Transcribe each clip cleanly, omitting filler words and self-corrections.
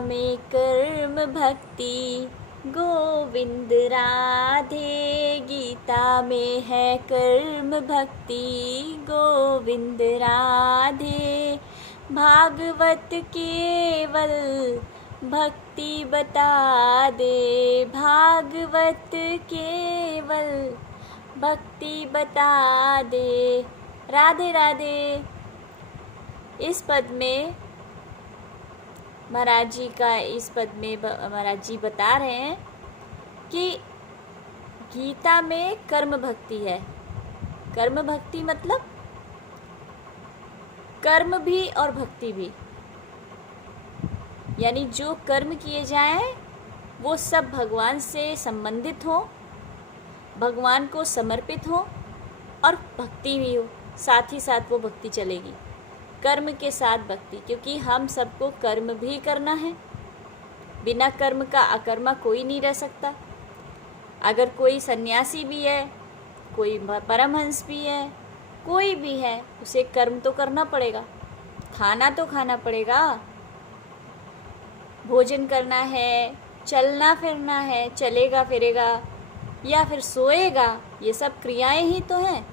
में कर्म भक्ति गोविंद राधे, गीता में है कर्म भक्ति गोविंद राधे। भागवत केवल भक्ति बता दे, भागवत केवल भक्ति बता दे। राधे राधे। इस पद में महाराज जी का महाराज जी बता रहे हैं कि गीता में कर्म भक्ति है। कर्म भक्ति मतलब कर्म भी और भक्ति भी, यानी जो कर्म किए जाएं वो सब भगवान से संबंधित हो, भगवान को समर्पित हो और भक्ति भी हो, साथ ही साथ वो भक्ति चलेगी। कर्म के साथ भक्ति, क्योंकि हम सबको कर्म भी करना है। बिना कर्म का अकर्मा कोई नहीं रह सकता। अगर कोई सन्यासी भी है, कोई परमहंस भी है, कोई भी है, उसे कर्म तो करना पड़ेगा, खाना तो खाना पड़ेगा, भोजन करना है, चलना फिरना है, चलेगा फिरेगा या फिर सोएगा, ये सब क्रियाएं ही तो हैं।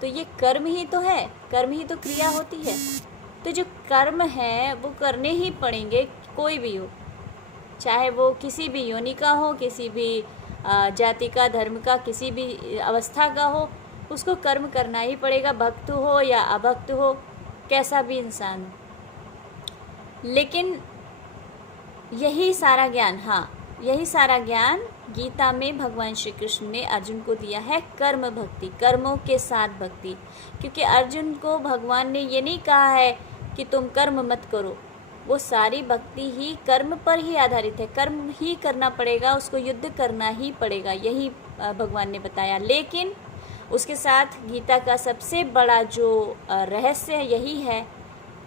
तो ये कर्म ही तो है, कर्म ही तो क्रिया होती है। तो जो कर्म है वो करने ही पड़ेंगे, कोई भी हो, चाहे वो किसी भी योनि का हो, किसी भी जाति का, धर्म का, किसी भी अवस्था का हो, उसको कर्म करना ही पड़ेगा, भक्त हो या अभक्त हो, कैसा भी इंसान हो। लेकिन यही सारा ज्ञान, यही सारा ज्ञान गीता में भगवान श्री कृष्ण ने अर्जुन को दिया है, कर्म भक्ति, कर्मों के साथ भक्ति। क्योंकि अर्जुन को भगवान ने ये नहीं कहा है कि तुम कर्म मत करो, वो सारी भक्ति ही कर्म पर ही आधारित है, कर्म ही करना पड़ेगा, उसको युद्ध करना ही पड़ेगा, यही भगवान ने बताया। लेकिन उसके साथ गीता का सबसे बड़ा जो रहस्य है यही है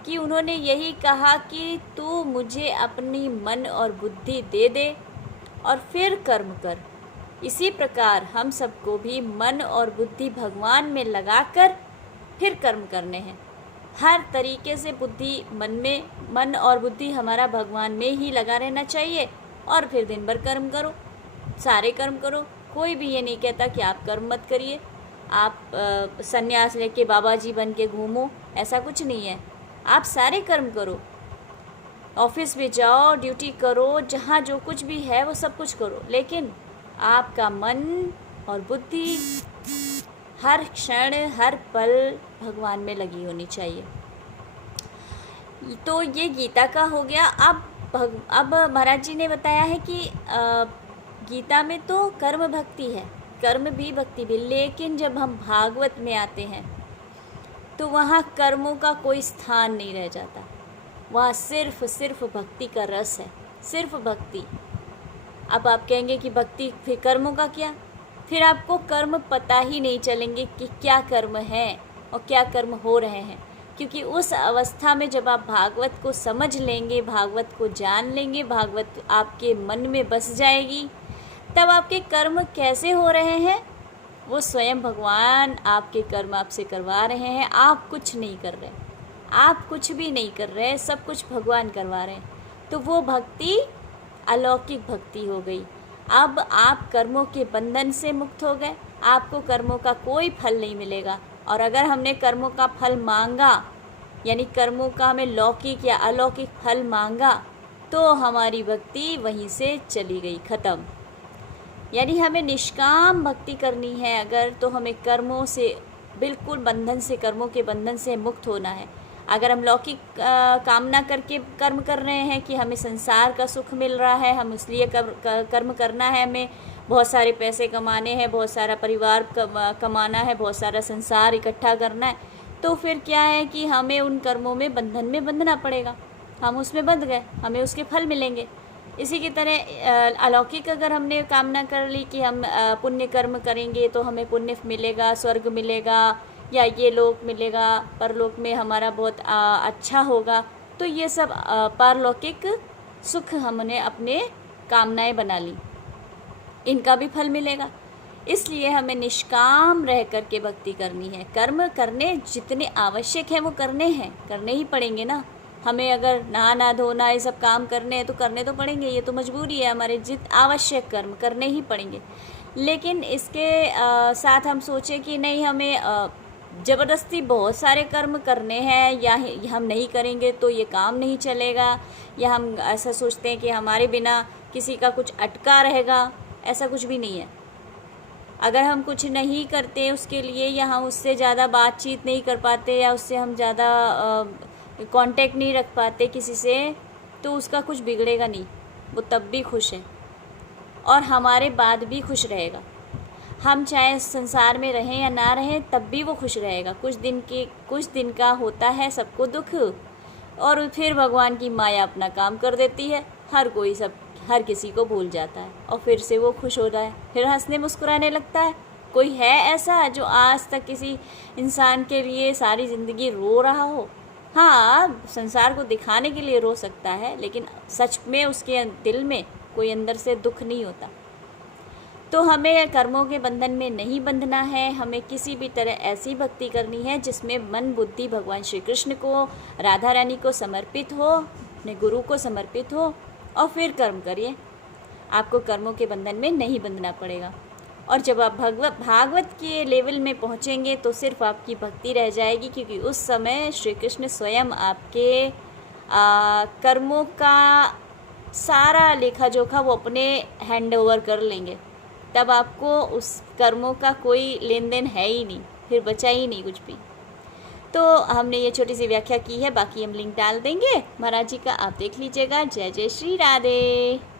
कि उन्होंने यही कहा कि तू मुझे अपनी मन और बुद्धि दे दे और फिर कर्म कर। इसी प्रकार हम सबको भी मन और बुद्धि भगवान में लगाकर फिर कर्म करने हैं। हर तरीके से बुद्धि मन और बुद्धि हमारा भगवान में ही लगा रहना चाहिए और फिर दिन भर कर्म करो, सारे कर्म करो। कोई भी ये नहीं कहता कि आप कर्म मत करिए, आप संन्यास लेके बाबा जी बन के घूमो, ऐसा कुछ नहीं है। आप सारे कर्म करो, ऑफिस भी जाओ, ड्यूटी करो, जहाँ जो कुछ भी है वो सब कुछ करो, लेकिन आपका मन और बुद्धि हर क्षण हर पल भगवान में लगी होनी चाहिए। तो ये गीता का हो गया। अब महाराज जी ने बताया है कि गीता में तो कर्म भक्ति है, कर्म भी भक्ति भी, लेकिन जब हम भागवत में आते हैं तो वहाँ कर्मों का कोई स्थान नहीं रह जाता, वहाँ सिर्फ भक्ति का रस है, सिर्फ भक्ति। अब आप कहेंगे कि भक्ति फिर कर्मों का क्या, फिर आपको कर्म पता ही नहीं चलेंगे कि क्या कर्म है और क्या कर्म हो रहे हैं। क्योंकि उस अवस्था में जब आप भागवत को समझ लेंगे, भागवत को जान लेंगे, भागवत आपके मन में बस जाएगी, तब आपके कर्म कैसे हो रहे हैं वो स्वयं भगवान आपके कर्म आपसे करवा रहे हैं। आप कुछ नहीं कर रहे, आप कुछ भी नहीं कर रहे, सब कुछ भगवान करवा रहे हैं। तो वो भक्ति अलौकिक भक्ति हो गई। अब आप कर्मों के बंधन से मुक्त हो गए, आपको कर्मों का कोई फल नहीं मिलेगा। और अगर हमने कर्मों का फल मांगा, यानी कर्मों का हमें लौकिक या अलौकिक फल मांगा, तो हमारी भक्ति वहीं से चली गई, ख़त्म। यानी हमें निष्काम भक्ति करनी है अगर, तो हमें कर्मों से बिल्कुल बंधन से, कर्मों के बंधन से मुक्त होना है। अगर हम लौकिक कामना करके कर्म कर रहे हैं कि हमें संसार का सुख मिल रहा है, हम इसलिए कर्म करना है, हमें बहुत सारे पैसे कमाने हैं, बहुत सारा परिवार कमाना है, बहुत सारा संसार इकट्ठा करना है, तो फिर क्या है कि हमें उन कर्मों में बंधन में बंधना पड़ेगा। हम उसमें बंध गए, हमें उसके फल मिलेंगे। इसी की तरह अलौकिक अगर हमने कामना कर ली कि हम पुण्य कर्म करेंगे तो हमें पुण्य मिलेगा, स्वर्ग मिलेगा, या ये लोक मिलेगा, परलोक में हमारा बहुत अच्छा होगा, तो ये सब पारलौकिक सुख हमने अपने कामनाएं बना ली, इनका भी फल मिलेगा। इसलिए हमें निष्काम रह करके भक्ति करनी है। कर्म करने जितने आवश्यक हैं वो करने हैं, करने ही पड़ेंगे ना। हमें अगर नहाना धोना ये सब काम करने हैं तो करने तो पड़ेंगे, ये तो मजबूरी है हमारे, जित आवश्यक कर्म करने ही पड़ेंगे। लेकिन इसके साथ हम सोचें कि नहीं हमें ज़बरदस्ती बहुत सारे कर्म करने हैं या हम नहीं करेंगे तो ये काम नहीं चलेगा, या हम ऐसा सोचते हैं कि हमारे बिना किसी का कुछ अटका रहेगा, ऐसा कुछ भी नहीं है। अगर हम कुछ नहीं करते उसके लिए, या हम उससे ज़्यादा बातचीत नहीं कर पाते, या उससे हम ज़्यादा कांटेक्ट नहीं रख पाते किसी से, तो उसका कुछ बिगड़ेगा नहीं, वो तब भी खुश है और हमारे बाद भी खुश रहेगा। हम चाहे संसार में रहें या ना रहें तब भी वो खुश रहेगा। कुछ दिन का होता है सबको दुख, और फिर भगवान की माया अपना काम कर देती है, हर किसी को भूल जाता है और फिर से वो खुश हो रहा है, फिर हंसने मुस्कुराने लगता है। कोई है ऐसा जो आज तक किसी इंसान के लिए सारी ज़िंदगी रो रहा हो? हाँ, संसार को दिखाने के लिए रो सकता है, लेकिन सच में उसके दिल में कोई अंदर से दुख नहीं होता। तो हमें कर्मों के बंधन में नहीं बंधना है, हमें किसी भी तरह ऐसी भक्ति करनी है जिसमें मन बुद्धि भगवान श्री कृष्ण को, राधा रानी को समर्पित हो, अपने गुरु को समर्पित हो, और फिर कर्म करिए। आपको कर्मों के बंधन में नहीं बंधना पड़ेगा। और जब आप भागवत के लेवल में पहुँचेंगे तो सिर्फ आपकी भक्ति रह जाएगी, क्योंकि उस समय श्री कृष्ण स्वयं आपके कर्मों का सारा लेखा जोखा वो अपने हैंड ओवर कर लेंगे। तब आपको उस कर्मों का कोई लेन देन है ही नहीं, फिर बचा ही नहीं कुछ भी। तो हमने ये छोटी सी व्याख्या की है, बाकी हम लिंक डाल देंगे महाराज जी का, आप देख लीजिएगा। जय जय श्री राधे।